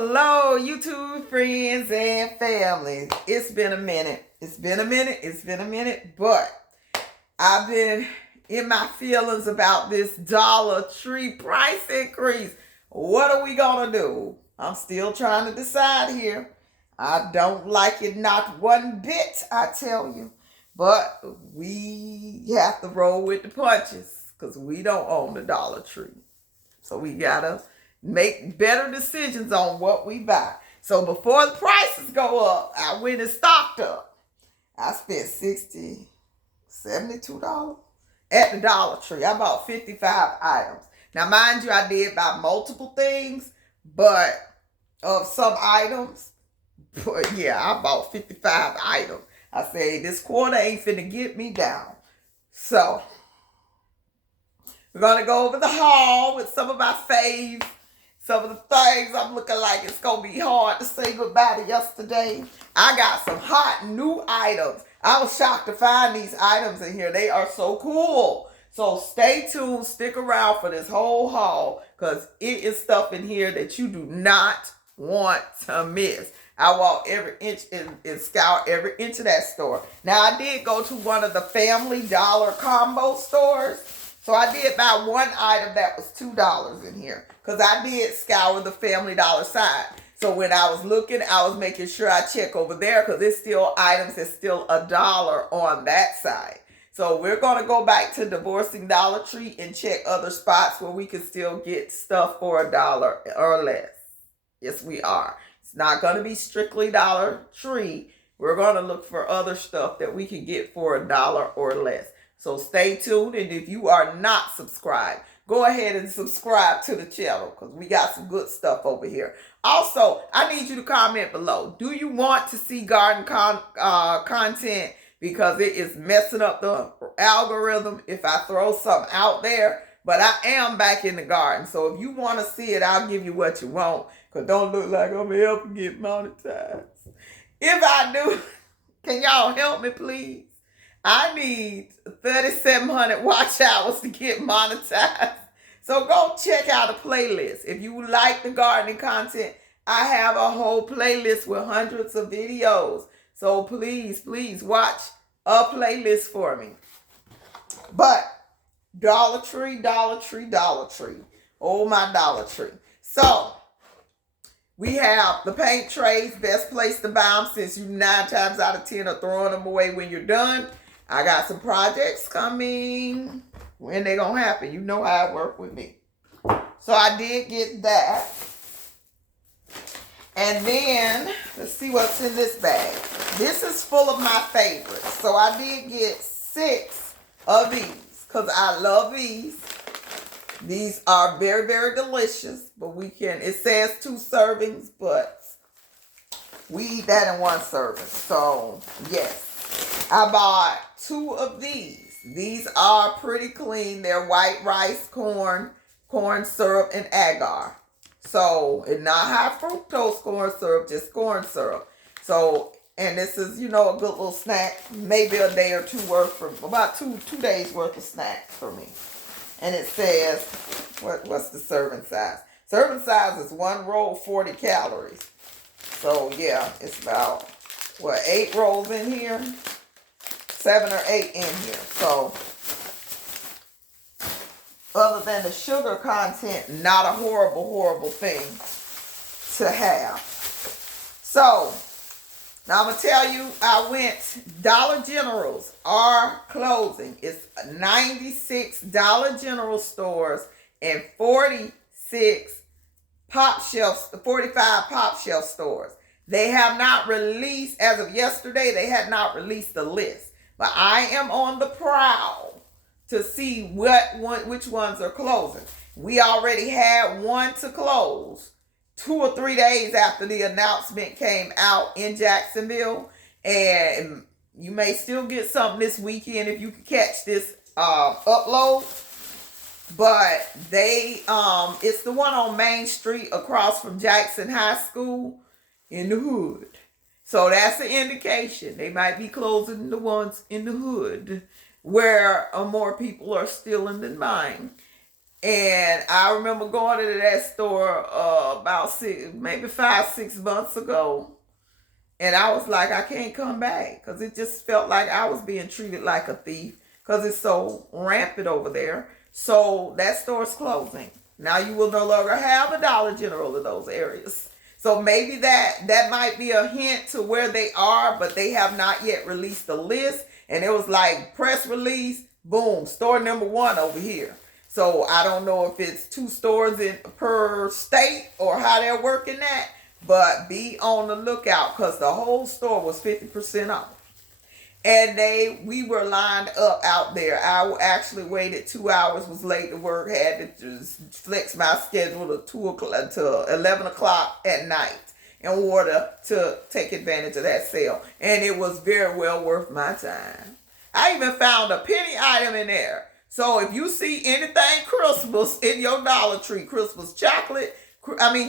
Hello, YouTube friends and family. It's been a minute. But I've been in my feelings about this Dollar Tree price increase. What are we gonna do? I'm still trying to decide here. I don't like it not one bit, I tell you. But we have to roll with the punches because we don't own the Dollar Tree. So we gotta make better decisions on what we buy. So before the prices go up, I went and stocked up. I spent $60, $72 at the Dollar Tree. I bought 55 items. Now, mind you, I did buy multiple things, but of some items, but yeah, I bought 55 items. I say this quarter ain't finna get me down. So we're gonna go over the haul with some of my faves. Some of the things I'm looking like it's going to be hard to say goodbye to yesterday. I got some hot new items. I was shocked to find these items in here. They are so cool. So stay tuned. Stick around for this whole haul because it is stuff in here that you do not want to miss. I walked every inch and scoured every inch of that store. Now, I did go to one of the Family Dollar combo stores. So I did buy one item that was $2 in here because I did scour the Family Dollar side. So when I was looking, I was making sure I check over there because there's still items that's still $1 on that side. So we're going to go back to divorcing Dollar Tree and check other spots where we can still get stuff for $1 or less. Yes, we are. It's not going to be strictly Dollar Tree. We're going to look for other stuff that we can get for $1 or less. So stay tuned, and if you are not subscribed, go ahead and subscribe to the channel because we got some good stuff over here. Also, I need you to comment below. Do you want to see garden content because it is messing up the algorithm if I throw something out there? But I am back in the garden, so if you want to see it, I'll give you what you want because don't look like I'm helping get monetized. If I do, can y'all help me, please? I need 3,700 watch hours to get monetized. So go check out a playlist. If you like the gardening content, I have a whole playlist with hundreds of videos. So please, please watch a playlist for me. But Dollar Tree, Dollar Tree, Dollar Tree. Oh, my Dollar Tree. So we have the paint trays, best place to buy them since you 9 times out of 10 are throwing them away when you're done. I got some projects coming. When they gonna happen? You know how it work with me. So I did get that. And then, let's see what's in this bag. This is full of my favorites. So I did get 6 of these because I love these. These are very, very delicious. But it says 2 servings, but we eat that in 1 serving. So, yes. I bought 2 of these. These are pretty clean. They're white rice, corn syrup, and agar. So, it's not high fructose corn syrup, just corn syrup. So, and this is, a good little snack. Maybe a day or 2 worth for, about two days worth of snacks for me. And it says, what's the serving size? Serving size is 1 roll, 40 calories. So, yeah, it's about, 8 rolls in here? 7 or 8 in here. So, other than the sugar content, not a horrible, horrible thing to have. So, now I'm going to tell you, I went, Dollar Generals are closing. It's 96 Dollar General stores and 45 Pop Shelf stores. They have not released, as of yesterday, they had not released the list. But I am on the prowl to see which ones are closing. We already had one to close 2 or 3 days after the announcement came out in Jacksonville. And you may still get something this weekend if you can catch this upload. But it's the one on Main Street across from Jackson High School in the hood. So that's an indication. They might be closing the ones in the hood where more people are stealing than mine. And I remember going to that store about maybe 5, 6 months ago. And I was like, I can't come back because it just felt like I was being treated like a thief because it's so rampant over there. So that store's closing. Now you will no longer have a Dollar General in those areas. So maybe that might be a hint to where they are, but they have not yet released the list. And it was like press release, boom, store number 1 over here. So I don't know if it's 2 stores per state or how they're working that, but be on the lookout because the whole store was 50% off. And we were lined up out there. I actually waited 2 hours, was late to work, had to just flex my schedule to 2 o'clock to 11 o'clock at night in order to take advantage of that sale. And it was very well worth my time. I even found a penny item in there. So if you see anything Christmas in your Dollar Tree, Christmas chocolate,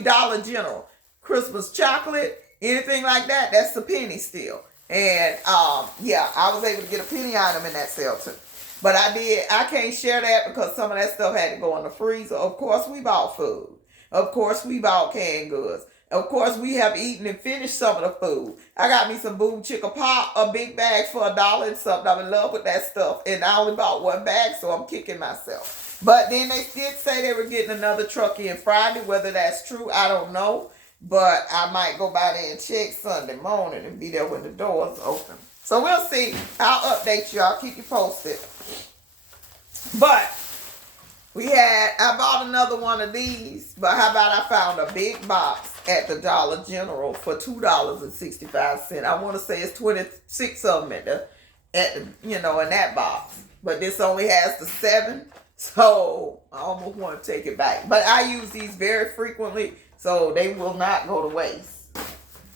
Dollar General, Christmas chocolate, anything like that, that's a penny still. And yeah, I was able to get a penny item in that sale too. But I can't share that because some of that stuff had to go in the freezer. Of course, we bought food. Of course, we bought canned goods. Of course, we have eaten and finished some of the food. I got me some boom chicka pop, a big bag for $1 and something. I'm in love with that stuff. And I only bought 1 bag, so I'm kicking myself. But then they did say they were getting another truck in Friday. Whether that's true, I don't know. But I might go by there and check Sunday morning and be there when the doors open. So we'll see. I'll update you. I'll keep you posted. But I bought another one of these. But how about I found a big box at the Dollar General for $2.65. I want to say it's 26 of them in that box. But this only has the 7. So I almost want to take it back. But I use these very frequently, so they will not go to waste.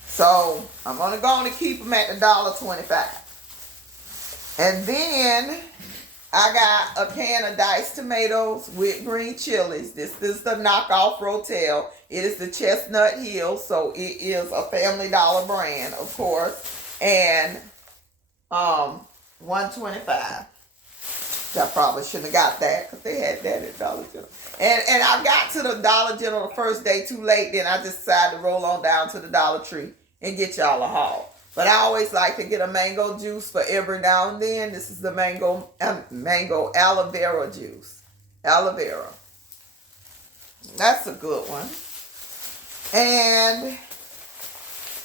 So I'm going to go on and keep them at the $1.25. And then I got a can of diced tomatoes with green chilies. This is the knockoff Rotel. It is the Chestnut Hill, so it is a Family Dollar brand, of course. And $1.25. I probably shouldn't have got that because they had that at Dollar General. And I got to the Dollar General the first day too late. Then I just decided to roll on down to the Dollar Tree and get y'all a haul. But I always like to get a mango juice for every now and then. This is the mango aloe vera juice. Aloe vera. That's a good one. And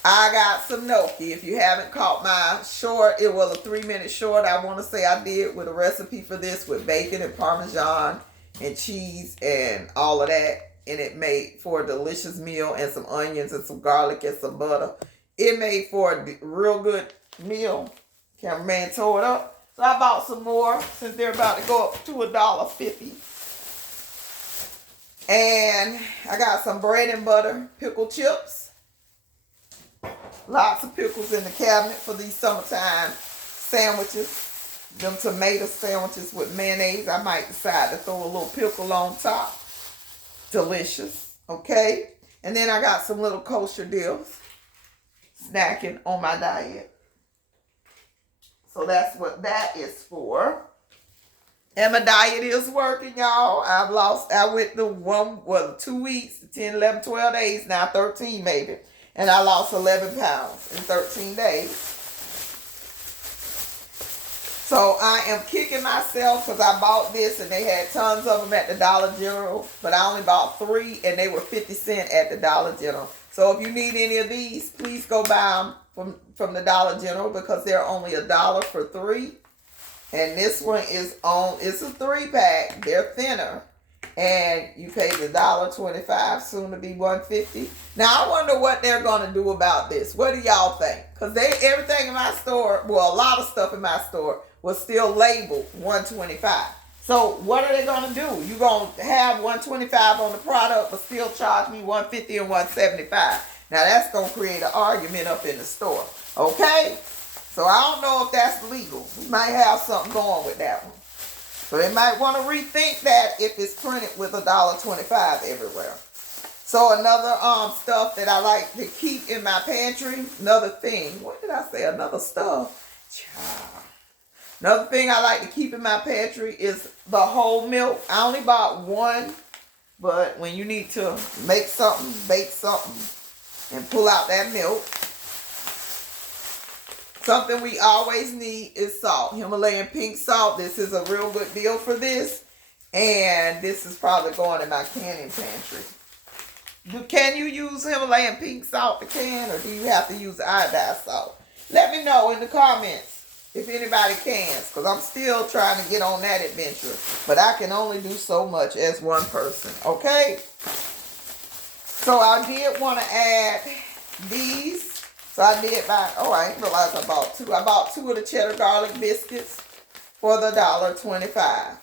I got some gnocchi. If you haven't caught my short, it was a 3-minute short. I want to say I did with a recipe for this with bacon and Parmesan and cheese and all of that. And it made for a delicious meal and some onions and some garlic and some butter. It made for a real good meal. Cameraman tore it up. So I bought some more since they're about to go up to $1.50. And I got some bread and butter pickle chips. Lots of pickles in the cabinet for these summertime sandwiches. Them tomato sandwiches with mayonnaise. I might decide to throw a little pickle on top. Delicious. Okay. And then I got some little kosher deals. Snacking on my diet. So that's what that is for. And my diet is working, y'all. I went the 2 weeks, 10, 11, 12 days, now 13 maybe. And I lost 11 pounds in 13 days. So I am kicking myself because I bought this and they had tons of them at the Dollar General. But I only bought 3 and they were 50 cents at the Dollar General. So if you need any of these, please go buy them from the Dollar General because they're only $1 for 3. And this one it's a 3-pack. They're thinner. And you pay the $1.25, soon to be $1.50. Now I wonder what they're gonna do about this. What do y'all think? Because everything in my store, well, a lot of stuff in my store was still labeled $1.25. So what are they gonna do? You gonna have $1.25 on the product, but still charge me $1.50 and $1.75? Now that's gonna create an argument up in the store. Okay? So I don't know if that's legal. We might have something going with that one. So they might want to rethink that if it's printed with $1.25 everywhere. So another stuff that I like to keep in my pantry, another thing. What did I say? Another stuff. Child. Another thing I like to keep in my pantry is the whole milk. I only bought one, but when you need to make something, bake something, and pull out that milk. Something we always need is salt. Himalayan pink salt. This is a real good deal for this. And this is probably going in my canning pantry. Can you use Himalayan pink salt to can, or do you have to use iodized salt? Let me know in the comments if anybody can, because I'm still trying to get on that adventure. But I can only do so much as one person, okay? So I did want to add these. So I did buy, oh, I didn't realize I bought two. I bought 2 of the cheddar garlic biscuits for the $1.25.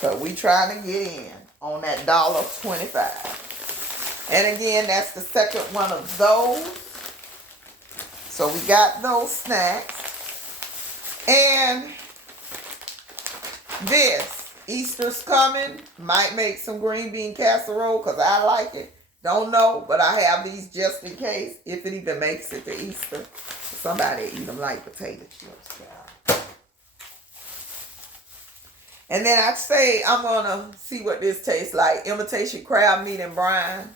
So we trying to get in on that $1.25. And again, that's the second one of those. So we got those snacks. And this, Easter's coming. Might make some green bean casserole because I like it. Don't know, but I have these just in case, if it even makes it to Easter. Somebody eat them like potato chips. And then I'd say I'm going to see what this tastes like. Imitation crab meat and brine.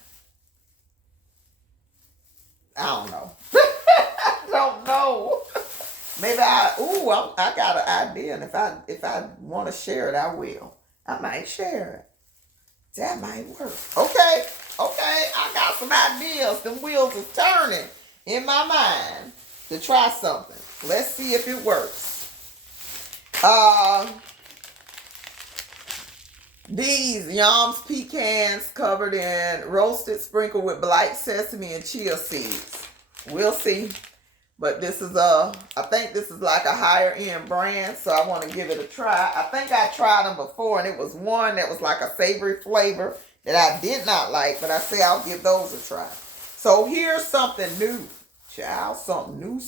I don't know. I don't know. Maybe I got an idea. And if I want to share it, I will. I might share it. That might work. Okay, I got some ideas. The wheels are turning in my mind to try something. Let's see if it works. These Yums pecans covered in roasted, sprinkled with black sesame and chia seeds. We'll see. But this is I think this is like a higher end brand, so I want to give it a try. I think I tried them before, and it was one that was like a savory flavor that I did not like, but I say I'll give those a try. So here's something new, child. Something new.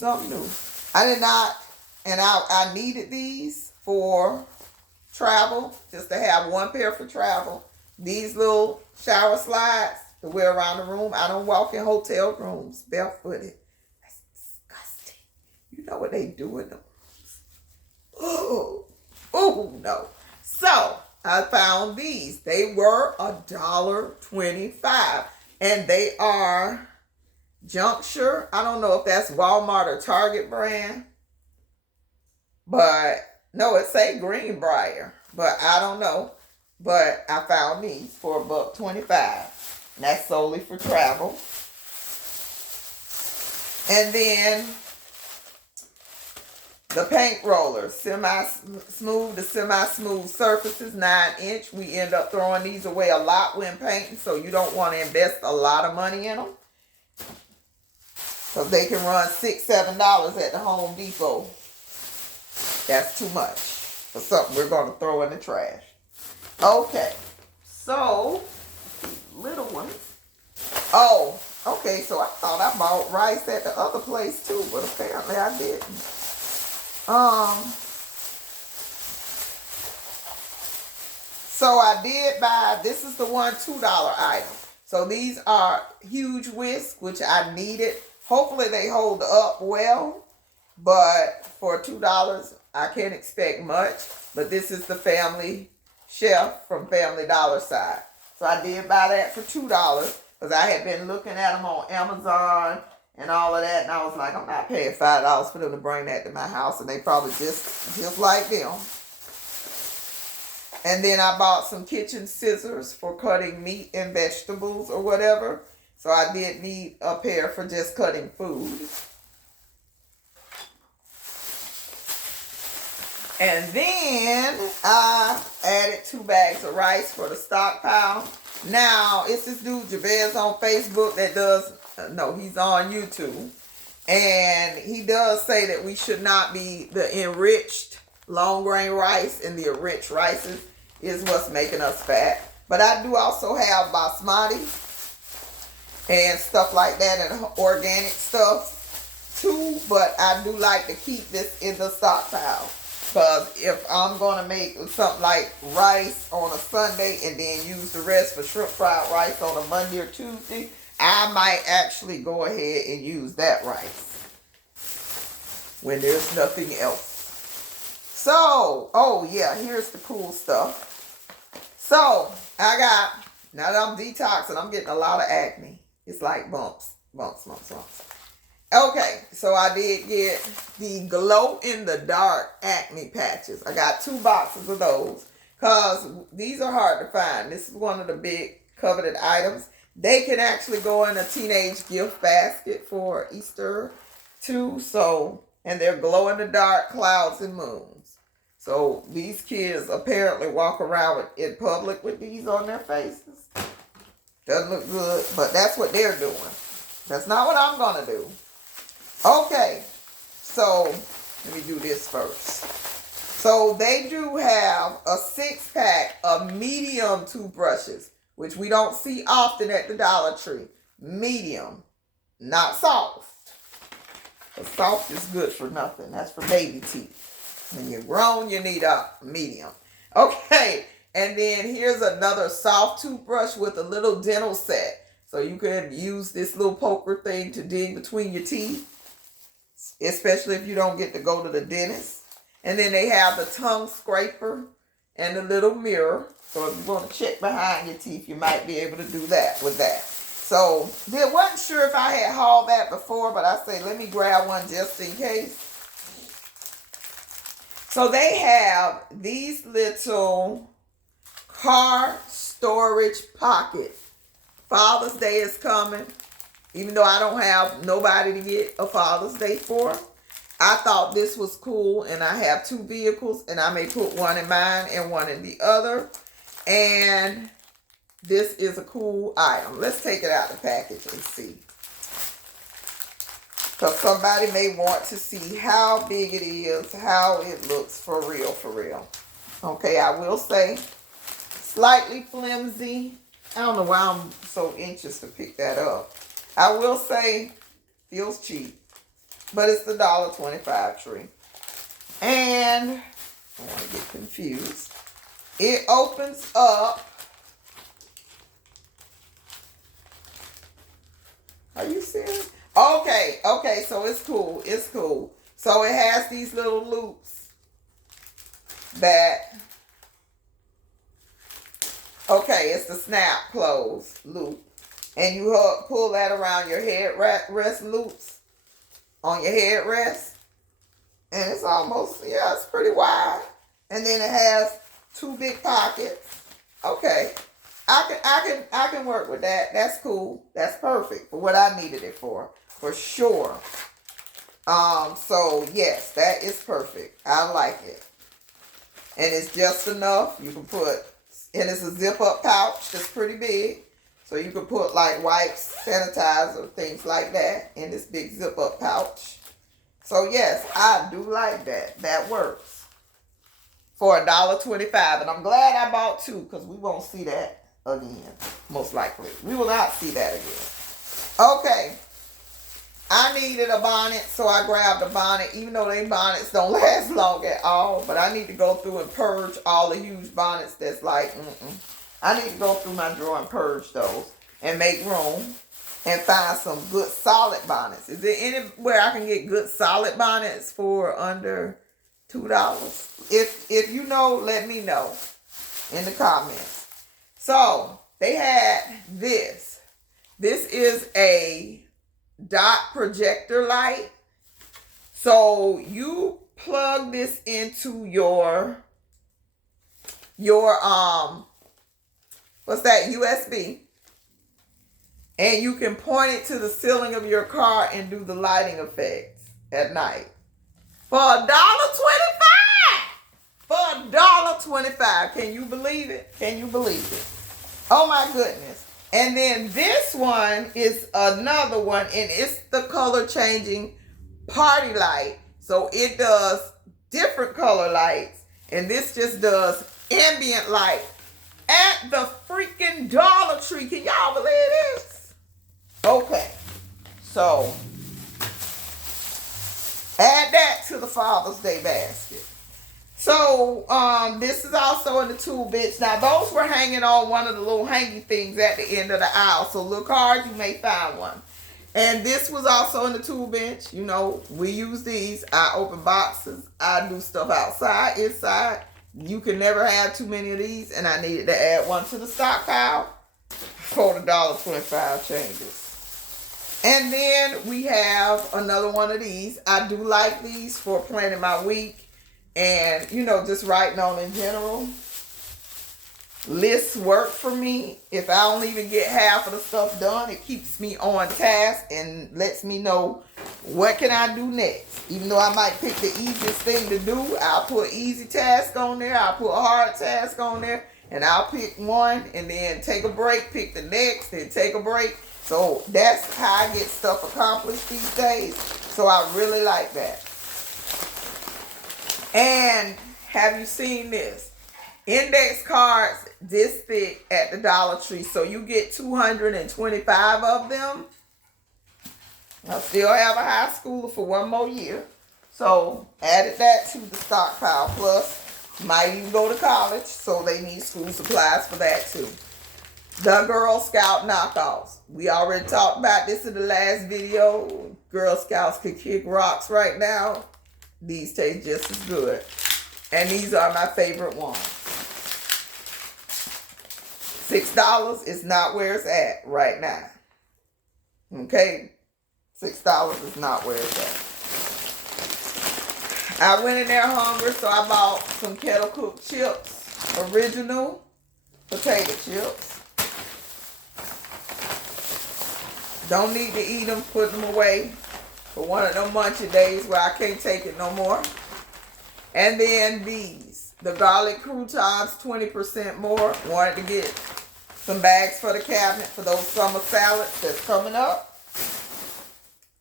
I did not, and I needed these for travel, just to have one pair for travel. These little shower slides to wear around the room. I don't walk in hotel rooms barefooted. You know what they do in them. Oh, no. So, I found these. They were $1.25. And they are Juncture. I don't know if that's Walmart or Target brand. But, no, it say Greenbrier. But I don't know. But I found these for $1.25. And that's solely for travel. And then the paint rollers, semi-smooth to semi-smooth surfaces, 9-inch. We end up throwing these away a lot when painting, so you don't want to invest a lot of money in them. Because they can run $6, $7 at the Home Depot. That's too much for something we're going to throw in the trash. Okay, so, little ones. Oh, okay, so I thought I bought rice at the other place too, but apparently I didn't. So I did buy, this is the one $2 item. So these are huge whisks, which I needed. Hopefully they hold up well, but for $2, I can't expect much. But this is the Family Chef from Family Dollar side. So I did buy that for $2 because I had been looking at them on Amazon and all of that, and I was like, I'm not paying $5 for them to bring that to my house, and they probably just like them. And then I bought some kitchen scissors for cutting meat and vegetables or whatever. So I did need a pair for just cutting food. And then I added 2 bags of rice for the stockpile. Now, it's this dude Jabez on Facebook that does, no, he's on YouTube. And he does say that we should not be the enriched long grain rice, and the enriched rices is what's making us fat. But I do also have basmati and stuff like that, and organic stuff too. But I do like to keep this in the stockpile. Because if I'm going to make something like rice on a Sunday and then use the rest for shrimp fried rice on a Monday or Tuesday, I might actually go ahead and use that rice when there's nothing else. So, oh yeah, here's the cool stuff. So, I got, now that I'm detoxing, I'm getting a lot of acne. It's like bumps, bumps, bumps, bumps. Okay, so I did get the glow in the dark acne patches. I got 2 boxes of those because these are hard to find. This is one of the big coveted items. They can actually go in a teenage gift basket for Easter too. So, and they're glow in the dark clouds and moons. So these kids apparently walk around in public with these on their faces. Doesn't look good, but that's what they're doing. That's not what I'm gonna do. Okay, so let me do this first. So they do have a 6-pack of medium toothbrushes, which we don't see often at the Dollar Tree. Medium, not soft. The soft is good for nothing. That's for baby teeth. When you're grown, you need a medium. Okay, and then here's another soft toothbrush with a little dental set. So you could use this little poker thing to dig between your teeth, especially if you don't get to go to the dentist. And then they have the tongue scraper and the little mirror. So if you want to check behind your teeth, you might be able to do that with that. So I wasn't sure if I had hauled that before, but I say let me grab one just in case. So they have these little car storage pockets. Father's Day is coming. Even though I don't have nobody to get a Father's Day for, I thought this was cool. And I have 2 vehicles, and I may put one in mine and one in the other. And this is a cool item. Let's take it out of the package and see. Because somebody may want to see how big it is, how it looks for real, for real. Okay, I will say, slightly flimsy. I don't know why I'm so anxious to pick that up. I will say, feels cheap. But it's the $1.25 tree. And, I don't want to get confused. It opens up. Are you serious? Okay, so it's cool. It's cool. So it has these little loops that, okay, it's the snap close loop. And you pull that around your headrest loops on your headrest. And it's almost, yeah, it's pretty wide. And then it has 2 big pockets. Okay. I can work with that. That's cool. That's perfect for what I needed it for sure. So yes, that is perfect. I like it. And it's just enough. You can put, and it's a zip up pouch that's pretty big. So you can put like wipes, sanitizer, things like that in this big zip up pouch. So yes, I do like that. That works. For $1.25. And I'm glad I bought 2 because we won't see that again. Most likely. We will not see that again. Okay. I needed a bonnet, so I grabbed a bonnet, even though they bonnets don't last long at all. But I need to go through and purge all the huge bonnets that's like, I need to go through my drawer and purge those and make room and find some good solid bonnets. Is there anywhere I can get good solid bonnets for under $2? If you know, let me know in the comments. So they had this. This is a dot projector light. So you plug this into your what's that, USB, and you can point it to the ceiling of your car and do the lighting effects at night for $1.25. For $1.25. Can you believe it? Can you believe it? Oh my goodness. And then this one is another one, and it's the color changing party light. So it does different color lights, and this just does ambient light at the freaking Dollar Tree. Can y'all believe this? Okay. So add that to the Father's Day basket. So, this is also in the tool bits. Now, those were hanging on one of the little hangy things at the end of the aisle. So, look hard, you may find one. And this was also in the tool bench. You know, we use these. I open boxes. I do stuff outside, inside. You can never have too many of these. And I needed to add one to the stockpile for the $1.25 changes. And then we have another one of these. I do like these for planning my week and, you know, just writing on in general. Lists work for me. If I don't even get half of the stuff done, it keeps me on task and lets me know what can I do next. Even though I might pick the easiest thing to do, I'll put easy task on there. I'll put hard task on there. And I'll pick one and then take a break, pick the next, then take a break. So that's how I get stuff accomplished these days. So I really like that. And have you seen this? Index cards this thick at the Dollar Tree. So you get 225 of them. I still have a high schooler for one more year. So added that to the stockpile. Plus, might even go to college. So they need school supplies for that too. The Girl Scout knockoffs. We already talked about this in the last video. Girl Scouts could kick rocks right now. These taste just as good. And these are my favorite ones. $6 is not where it's at right now. Okay? $6 is not where it's at. I went in there hungry, so I bought some kettle cooked chips. Original potato chips. Don't need to eat them, put them away for one of them munchy days where I can't take it no more. And then these, the garlic croutons, 20% more. Wanted to get some bags for the cabinet for those summer salads that's coming up.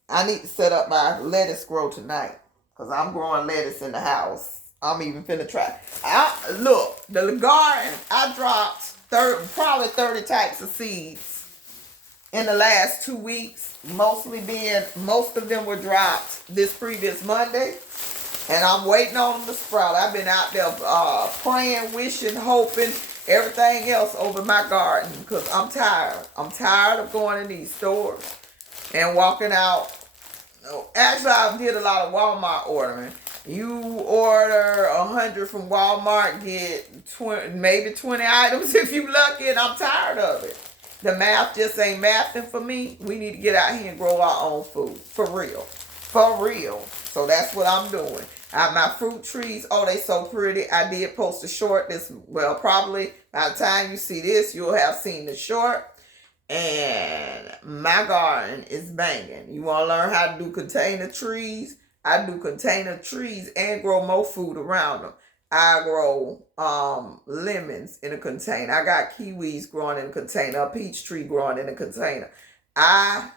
I need to set up my lettuce grow tonight because I'm growing lettuce in the house. I'm even finna try. Look, the garden, I dropped probably 30 types of seeds in the last 2 weeks, most of them were dropped this previous Monday, and I'm waiting on them to sprout. I've been out there praying, wishing, hoping, everything else over my garden because I'm tired. I'm tired of going in these stores and walking out. Actually, I did a lot of Walmart ordering. You order 100 from Walmart, get 20, maybe 20 items if you lucky, and I'm tired of it. The math just ain't mathing for me. We need to get out here and grow our own food. For real. For real. So that's what I'm doing. My fruit trees, oh, they so pretty. I did post a short. Probably by the time you see this, you'll have seen the short. And my garden is banging. You want to learn how to do container trees? I do container trees and grow more food around them. I grow lemons in a container. I got kiwis growing in a container. A peach tree growing in a container. I'm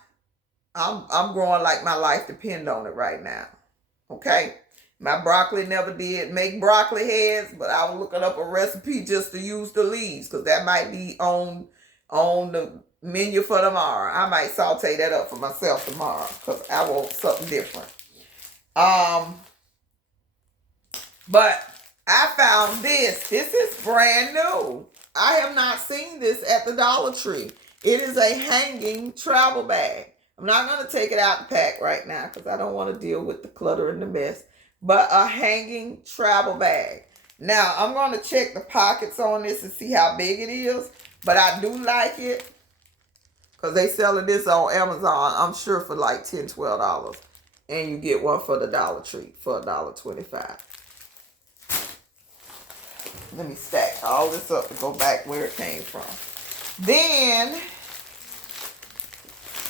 growing like my life depends on it right now. Okay? My broccoli never did make broccoli heads, but I was looking up a recipe just to use the leaves because that might be on the menu for tomorrow. I might saute that up for myself tomorrow because I want something different. But I found this. This is brand new. I have not seen this at the Dollar Tree. It is a hanging travel bag. I'm not going to take it out and pack right now because I don't want to deal with the clutter and the mess. But a hanging travel bag. Now, I'm going to check the pockets on this and see how big it is. But I do like it because they selling this on Amazon, I'm sure, for like $10, $12. And you get one for the Dollar Tree for $1.25. Let me stack all this up to go back where it came from. Then,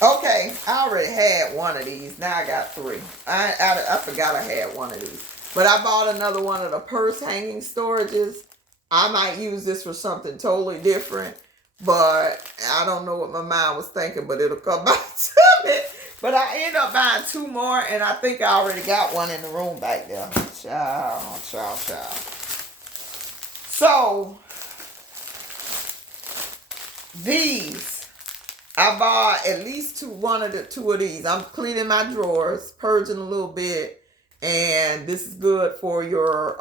okay, I already had one of these. Now I got 3. I forgot I had one of these. But I bought another one of the purse hanging storages. I might use this for something totally different. But I don't know what my mind was thinking, but it'll come back to me. But I end up buying 2 more, and I think I already got one in the room back there. Child. So, these, I bought at least two of these. I'm cleaning my drawers, purging a little bit, and this is good for your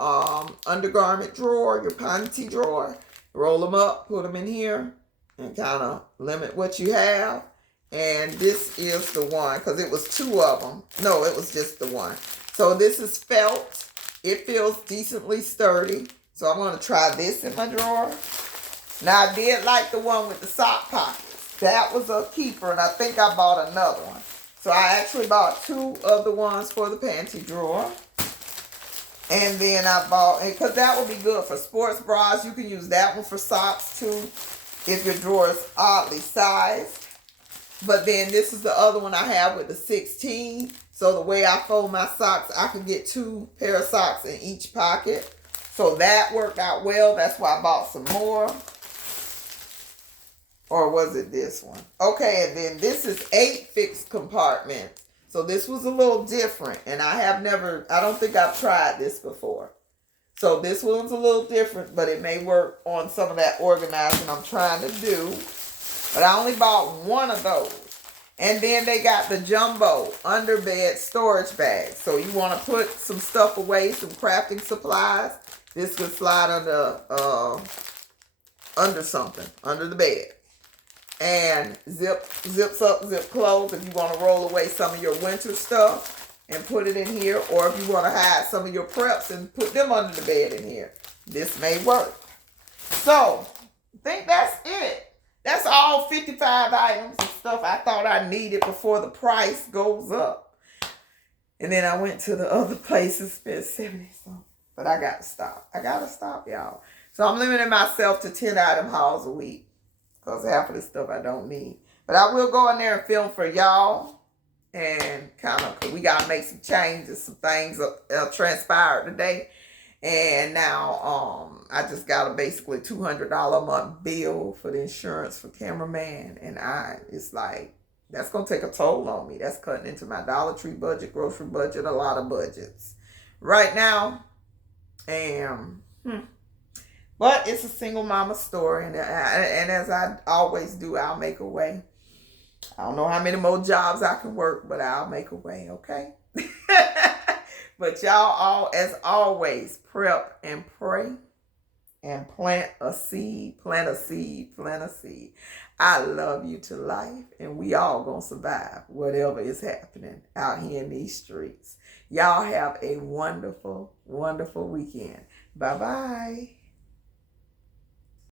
undergarment drawer, your panty drawer. Roll them up, put them in here, and kind of limit what you have. And this is the one, because it was two of them. No, it was just the one. So this is felt. It feels decently sturdy. So I'm going to try this in my drawer. Now, I did like the one with the sock pockets. That was a keeper, and I think I bought another one. So I actually bought two of the ones for the pantry drawer. And then I bought, because that would be good for sports bras. You can use that one for socks too, if your drawer is oddly sized. But then this is the other one I have with the 16. So the way I fold my socks, I can get 2 pair of socks in each pocket. So that worked out well. That's why I bought some more. Or was it this one? Okay, and then this is 8 fixed compartments. So this was a little different. And I don't think I've tried this before. So this one's a little different, but it may work on some of that organizing I'm trying to do. But I only bought one of those. And then they got the jumbo underbed storage bag. So you want to put some stuff away, some crafting supplies. This could slide under something, under the bed. And zips up, zip closed if you want to roll away some of your winter stuff and put it in here. Or if you want to hide some of your preps and put them under the bed in here. This may work. So, I think that's it. That's all 55 items and stuff I thought I needed before the price goes up. And then I went to the other places, spent 70 something. But I got to stop. I got to stop, y'all. So I'm limiting myself to 10 item hauls a week. Because half of this stuff I don't need. But I will go in there and film for y'all. And kind of, we got to make some changes. Some things transpired today. And now I just got a basically $200 a month bill for the insurance for cameraman. And it's like, that's going to take a toll on me. That's cutting into my Dollar Tree budget, grocery budget, a lot of budgets. Right now, but it's a single mama story. And as I always do, I'll make a way. I don't know how many more jobs I can work, but I'll make a way, okay? But y'all all, as always, prep and pray and plant a seed, plant a seed, plant a seed. I love you to life, and we all gonna survive whatever is happening out here in these streets. Y'all have a wonderful, wonderful weekend. Bye-bye.